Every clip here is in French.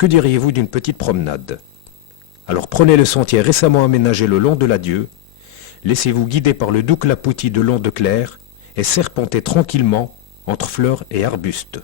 Que diriez-vous d'une petite promenade? Alors prenez le sentier récemment aménagé le long de la Dieu, laissez-vous guider par le doux clapotis de l'onde claire et serpentez tranquillement entre fleurs et arbustes.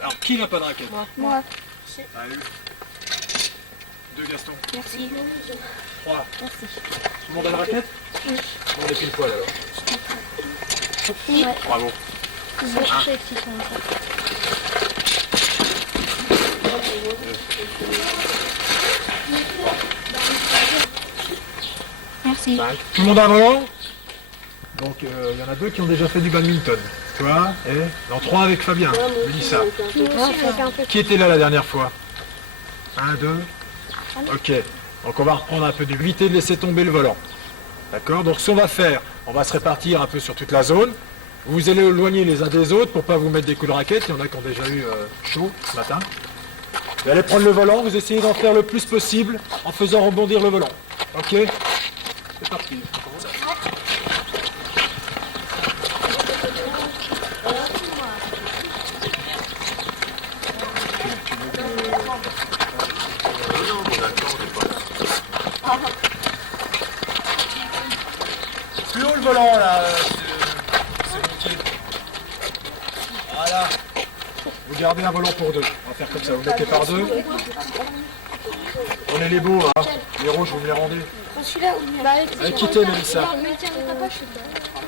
Alors, qui n'a pas de raquette? Moi. Allez. 2 Gaston. Merci. 3. Merci. Tout le monde a une raquette? Oui. On est pile poil alors. Ouais. Bravo. Je vais chercher ici sur le sac. Merci. 5. Tout le monde a un volant? Donc il y en a 2 qui ont déjà fait du badminton. Toi et dans 3 avec Fabien. Mélissa. Qui était là la dernière fois? 1, 2. Ok. Donc on va reprendre un peu d'éviter de laisser tomber le volant. D'accord? Donc ce qu'on va faire, on va se répartir un peu sur toute la zone. Vous allez éloigner les uns des autres pour pas vous mettre des coups de raquette. Il y en a qui ont déjà eu chaud ce matin. Vous allez prendre le volant, vous essayez d'en faire le plus possible en faisant rebondir le volant. Ok? C'est parti. Plus haut le volant là, c'est Mickey. Voilà. Vous gardez un volant pour 2. On va faire comme ça, vous mettez par 2. Prenez les beaux, hein. Les rouges, vous me les rendez. Celui-là ou Allez, quittez Mélissa.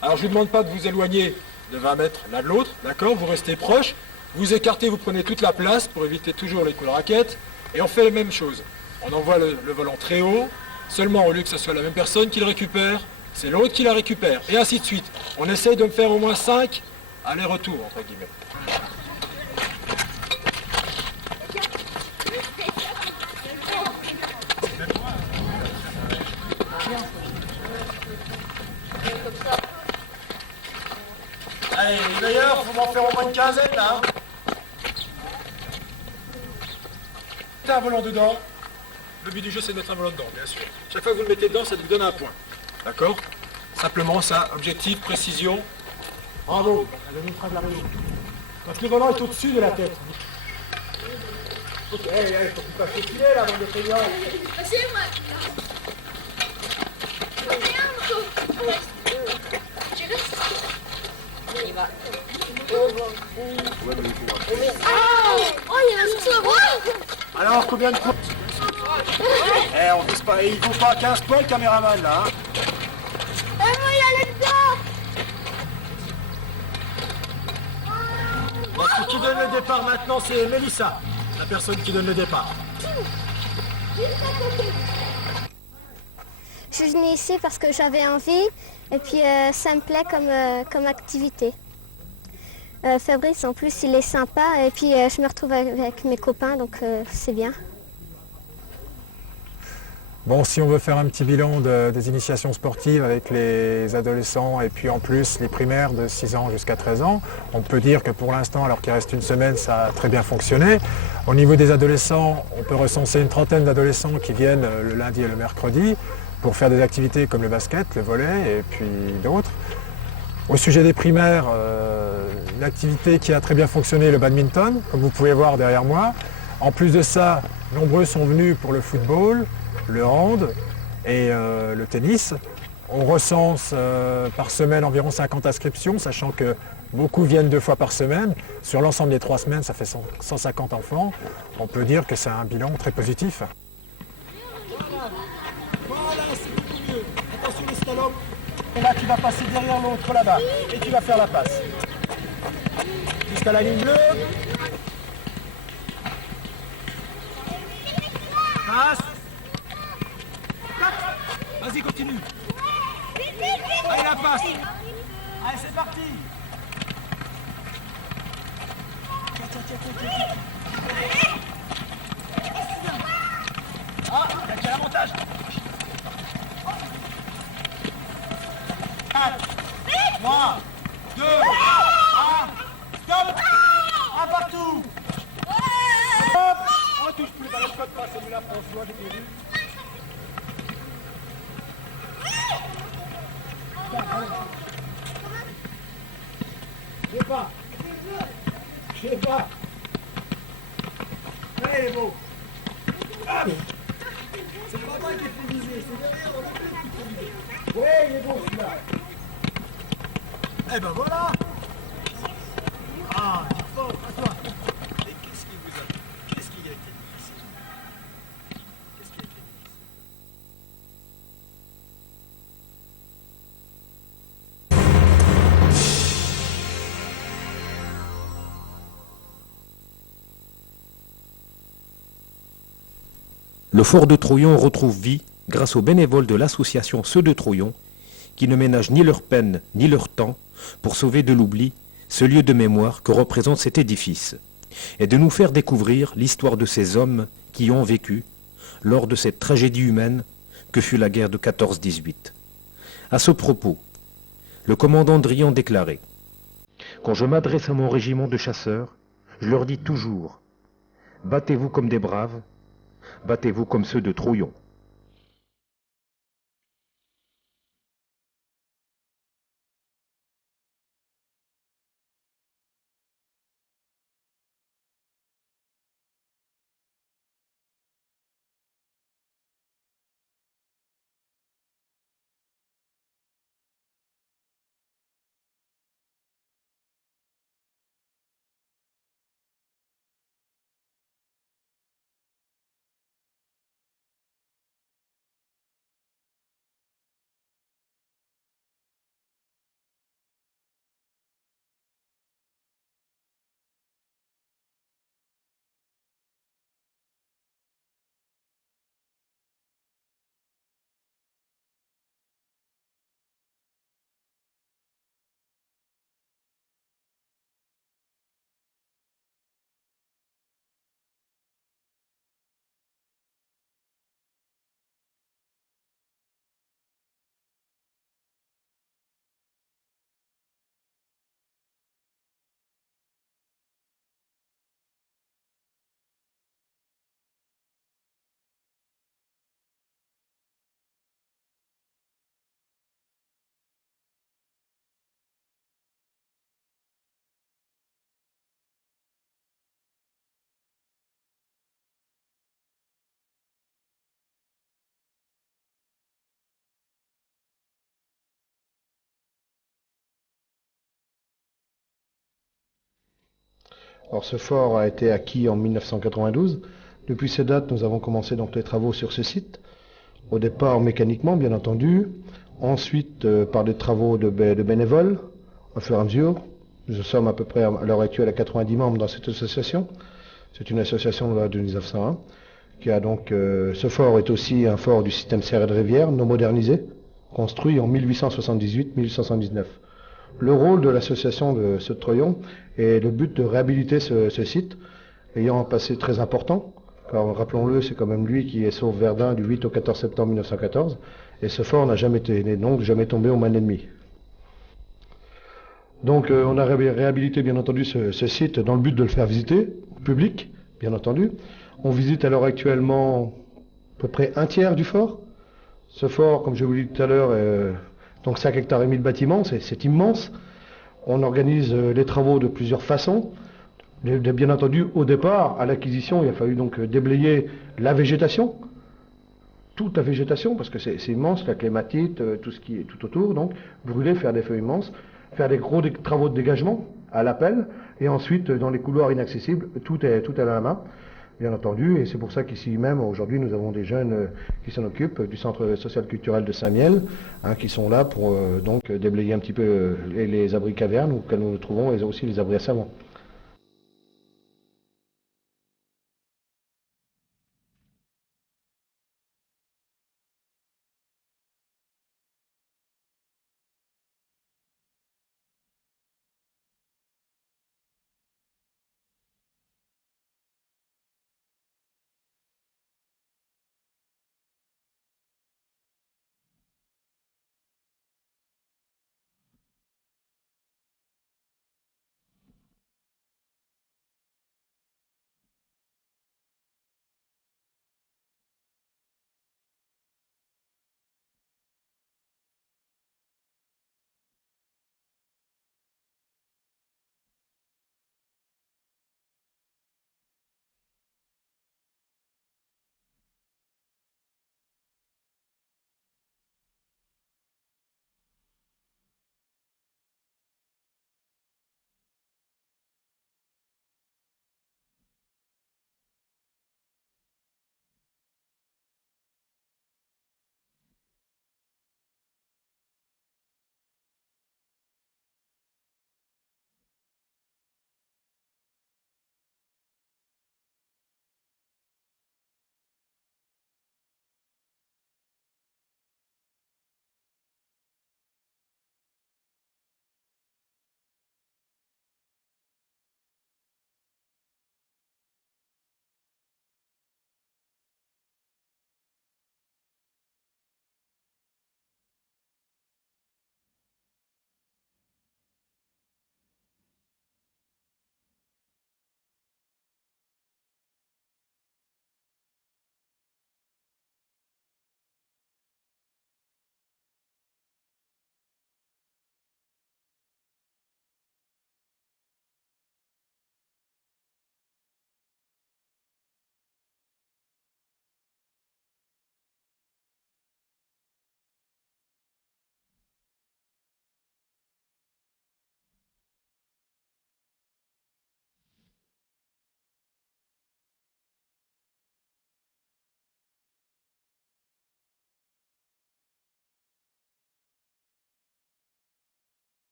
Alors je ne vous demande pas de vous éloigner de 20 mètres l'un de l'autre, d'accord? Vous restez proche, vous écartez, vous prenez toute la place pour éviter toujours les coups de raquette. Et on fait la même chose. On envoie le volant très haut, seulement au lieu que ce soit la même personne qui le récupère, c'est l'autre qui la récupère, et ainsi de suite. On essaye de me faire au moins 5 allers-retours, entre guillemets. Allez, les meilleurs, faut m'en faire au moins une quinzaine, là. Mettez un volant dedans. Le but du jeu, c'est de mettre un volant dedans, bien sûr. Chaque fois que vous le mettez dedans, ça vous donne un point. D'accord? Simplement ça, objectif, précision. Bravo. Quand le volant est au-dessus de la tête. Ok, il faut que tu fasses le filet, là, avant de te dire. C'est moi. Il va. Ah! Oh, il y a un souci à voir. Alors, combien de points? on vise pas. Et il vaut pas 15 points, le caméraman, là. Hein. Moi, il allait dedans. Donc, qui donne le départ maintenant, c'est Mélissa, la personne qui donne le départ. Je suis venue ici parce que j'avais envie et puis ça me plaît comme activité. Fabrice, en plus, il est sympa et puis je me retrouve avec mes copains, donc c'est bien. Bon, si on veut faire un petit bilan des initiations sportives avec les adolescents et puis en plus les primaires de 6 ans jusqu'à 13 ans, on peut dire que pour l'instant, alors qu'il reste une semaine, ça a très bien fonctionné. Au niveau des adolescents, on peut recenser une trentaine d'adolescents qui viennent le lundi et le mercredi pour faire des activités comme le basket, le volley et puis d'autres. Au sujet des primaires, l'activité qui a très bien fonctionné, le badminton, comme vous pouvez voir derrière moi. En plus de ça, nombreux sont venus pour le football, le hand et le tennis. On recense par semaine environ 50 inscriptions, sachant que beaucoup viennent 2 fois par semaine. Sur l'ensemble des 3 semaines, ça fait 150 enfants. On peut dire que c'est un bilan très positif. Voilà, c'est beaucoup mieux. Attention le slalom. Et là, tu vas passer derrière l'autre là-bas. Et tu vas faire la passe. Jusqu'à la ligne bleue. Passe. Vas-y, continue. Allez, la passe. Allez, c'est parti. Tiens. Ah, il y a quel avantage. 4, 3, 2, 1, stop. Un partout. Hop, on touche plus le ballon, code pas, celui-là, François, j'ai prévu. Je sais pas. Allez, il est beau. Hop. C'est pas moi qui ai fait viser, c'est derrière, on a plus qui fait viser. Oui, il est beau celui-là. Eh ben voilà. Ah, il est fort, à toi. Mais qu'est-ce qui vous a... Qu'est-ce qui a été dit ici? Qu'est-ce qui a été dit ici? Le fort de Trouillon retrouve vie grâce aux bénévoles de l'association Ceux de Trouillon, qui ne ménagent ni leur peine ni leur temps pour sauver de l'oubli ce lieu de mémoire que représente cet édifice, et de nous faire découvrir l'histoire de ces hommes qui y ont vécu lors de cette tragédie humaine que fut la guerre de 14-18. À ce propos, le commandant Drian déclarait « Quand je m'adresse à mon régiment de chasseurs, je leur dis toujours « Battez-vous comme des braves, battez-vous comme ceux de Trouillon. » Alors ce fort a été acquis en 1992. Depuis cette date, nous avons commencé donc les travaux sur ce site. Au départ mécaniquement, bien entendu. Ensuite, par des travaux de bénévoles, au fur et à mesure. Nous sommes à peu près à l'heure actuelle à 90 membres dans cette association. C'est une association de 1901 qui a donc ce fort est aussi un fort du système serré de rivière non modernisé, construit en 1878-1879. Le rôle de l'association de ce Troyon est le but de réhabiliter ce site, ayant un passé très important, car rappelons-le, c'est quand même lui qui est sauve Verdun du 8 au 14 septembre 1914, et ce fort n'a jamais été, donc jamais tombé aux mains ennemies. Donc on a réhabilité bien entendu ce site dans le but de le faire visiter, au public, bien entendu. On visite à l'heure actuellement à peu près un tiers du fort. Ce fort, comme je vous l'ai dit tout à l'heure, donc 5 hectares et demi de bâtiments, c'est immense. On organise les travaux de plusieurs façons. Bien entendu, au départ, à l'acquisition, il a fallu donc déblayer la végétation, toute la végétation, parce que c'est immense, la clématite, tout ce qui est tout autour, donc brûler, faire des feux immenses, faire des gros travaux de dégagement à l'appel, et ensuite, dans les couloirs inaccessibles, tout est à la main, bien entendu, et c'est pour ça qu'ici même, aujourd'hui, nous avons des jeunes qui s'en occupent du Centre social-culturel de Saint-Miel, qui sont là pour donc déblayer un petit peu les abris cavernes où nous nous trouvons, et aussi les abris à savon.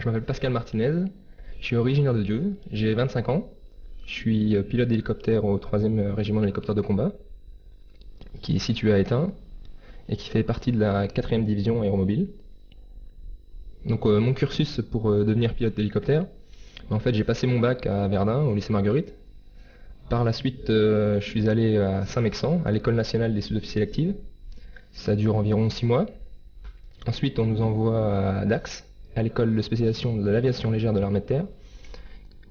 Je m'appelle Pascal Martinez, je suis originaire de Dieu, j'ai 25 ans, je suis pilote d'hélicoptère au 3e régiment d'hélicoptères de combat, qui est situé à Étain, et qui fait partie de la 4e division aéromobile. Donc mon cursus pour devenir pilote d'hélicoptère, en fait j'ai passé mon bac à Verdun, au lycée Marguerite. Par la suite, je suis allé à Saint-Mexan, à l'école nationale des sous-officiers actifs. Ça dure environ 6 mois. Ensuite, on nous envoie à Dax, à l'école de spécialisation de l'aviation légère de l'armée de terre,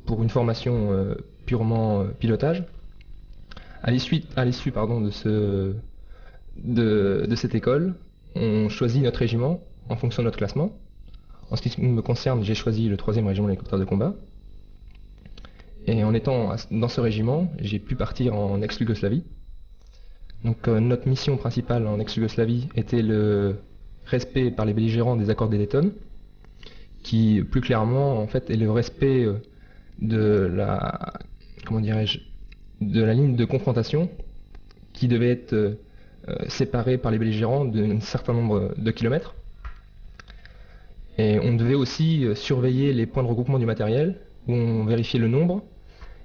pour une formation purement pilotage. À l'issue de cette école, on choisit notre régiment en fonction de notre classement. En ce qui me concerne, j'ai choisi le 3e régiment d'hélicoptères de combat. Et en étant dans ce régiment, j'ai pu partir en ex-Yougoslavie. Donc notre mission principale en ex-Yougoslavie était le respect par les belligérants des accords des Dayton, qui plus clairement en fait est le respect de la ligne de confrontation qui devait être séparée par les belligérants d'un certain nombre de kilomètres. Et on devait aussi surveiller les points de regroupement du matériel, où on vérifiait le nombre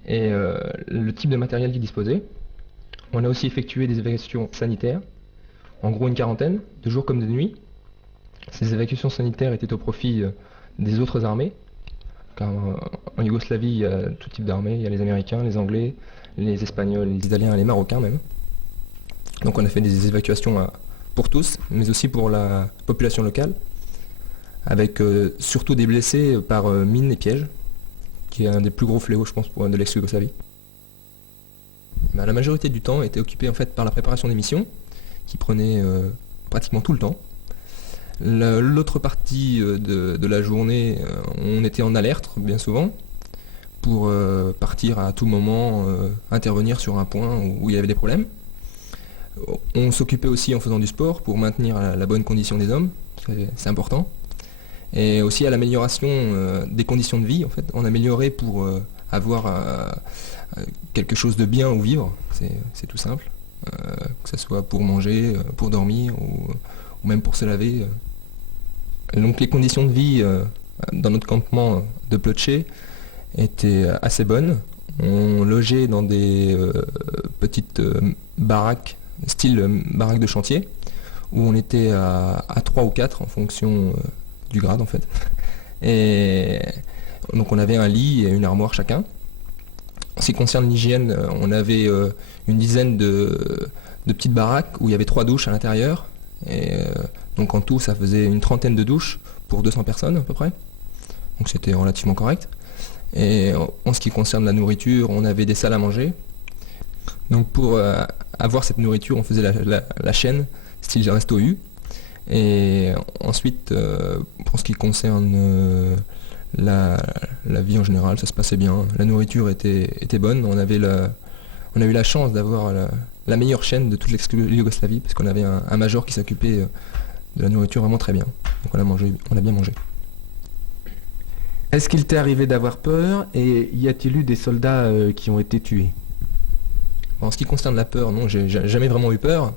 et le type de matériel qui disposait. On a aussi effectué des évacuations sanitaires, en gros une quarantaine, de jours comme de nuit. Ces évacuations sanitaires étaient au profit des autres armées, car en Yougoslavie il y a tout type d'armées, il y a les Américains, les Anglais, les Espagnols, les Italiens et les Marocains même. Donc on a fait des évacuations pour tous, mais aussi pour la population locale, avec surtout des blessés par mines et pièges, qui est un des plus gros fléaux, je pense, de l'ex-Yougoslavie. La majorité du temps était occupée en fait par la préparation des missions, qui prenait pratiquement tout le temps. L'autre partie de la journée, on était en alerte bien souvent, pour partir à tout moment, intervenir sur un point où il y avait des problèmes. On s'occupait aussi en faisant du sport pour maintenir la bonne condition des hommes, c'est important. Et aussi à l'amélioration des conditions de vie, en fait. On améliorait pour avoir quelque chose de bien où vivre, c'est tout simple. Que ce soit pour manger, pour dormir ou même pour se laver. Donc les conditions de vie dans notre campement de Ploče étaient assez bonnes. On logeait dans des petites baraques, style baraque de chantier, où on était à 3 ou 4 en fonction du grade en fait. Et donc on avait un lit et une armoire chacun. En ce qui concerne l'hygiène, on avait une dizaine de petites baraques où il y avait 3 douches à l'intérieur. Et donc en tout ça faisait une trentaine de douches pour 200 personnes à peu près. Donc c'était relativement correct. Et en ce qui concerne la nourriture, on avait des salles à manger. Donc pour avoir cette nourriture, on faisait la chaîne, style resto U. Et ensuite, pour ce qui concerne la vie en général, ça se passait bien. La nourriture était bonne. On a eu la chance d'avoir la meilleure chaîne de toute l'ex-Yougoslavie, parce qu'on avait un major qui s'occupait de la nourriture vraiment très bien. Donc on a bien mangé. Est-ce qu'il t'est arrivé d'avoir peur et y a-t-il eu des soldats qui ont été tués? En ce qui concerne la peur, non, j'ai jamais vraiment eu peur.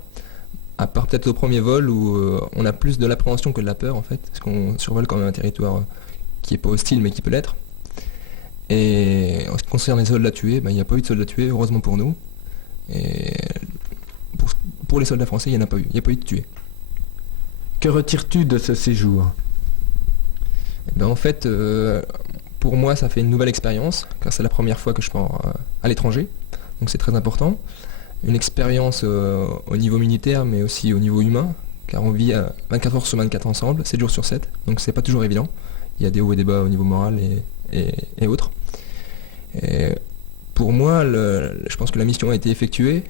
À part peut-être au premier vol où on a plus de l'appréhension que de la peur en fait, parce qu'on survole quand même un territoire qui n'est pas hostile mais qui peut l'être. Et en ce qui concerne les soldats tués, il n'y a pas eu de soldats tués, heureusement pour nous. Et pour les soldats français, il n'y en a pas eu, il n'y a pas eu de tués. Que retires-tu de ce séjour? En fait, pour moi ça fait une nouvelle expérience, car c'est la première fois que je pars à l'étranger, donc c'est très important. Une expérience au niveau militaire mais aussi au niveau humain, car on vit 24 heures sur 24 ensemble, 7 jours sur 7, donc c'est pas toujours évident. Il y a des hauts et des bas au niveau moral et autres. Et pour moi, je pense que la mission a été effectuée,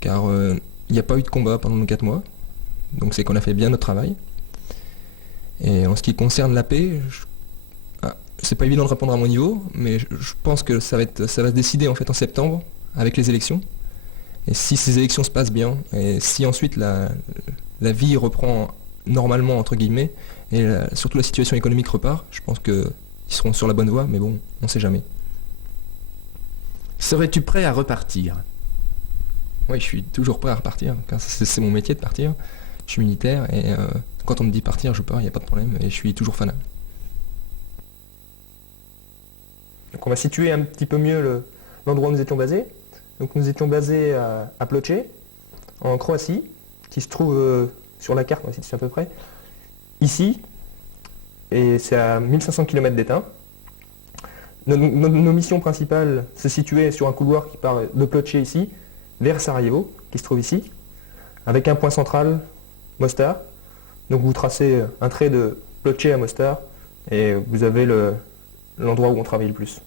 car il n'y a pas eu de combat pendant nos 4 mois, donc c'est qu'on a fait bien notre travail. Et en ce qui concerne la paix, c'est pas évident de répondre à mon niveau, mais je pense que ça va se décider en fait en septembre avec les élections. Et si ces élections se passent bien, et si ensuite la vie reprend normalement, entre guillemets, et surtout la situation économique repart, je pense qu'ils seront sur la bonne voie, mais bon, on ne sait jamais. Serais-tu prêt à repartir? Oui, je suis toujours prêt à repartir, car c'est mon métier de partir. Je suis militaire, et quand on me dit partir, je pars, il n'y a pas de problème, et je suis toujours fanat. Donc on va situer un petit peu mieux l'endroit où nous étions basés. Donc nous étions basés à Ploče, en Croatie, qui se trouve sur la carte, on va situer à peu près, ici, et c'est à 1500 km d'Étain. Nos missions principales se situaient sur un couloir qui part de Ploče ici, vers Sarajevo, qui se trouve ici, avec un point central, Mostar. Donc vous tracez un trait de Ploče à Mostar, et vous avez l'endroit où on travaille le plus.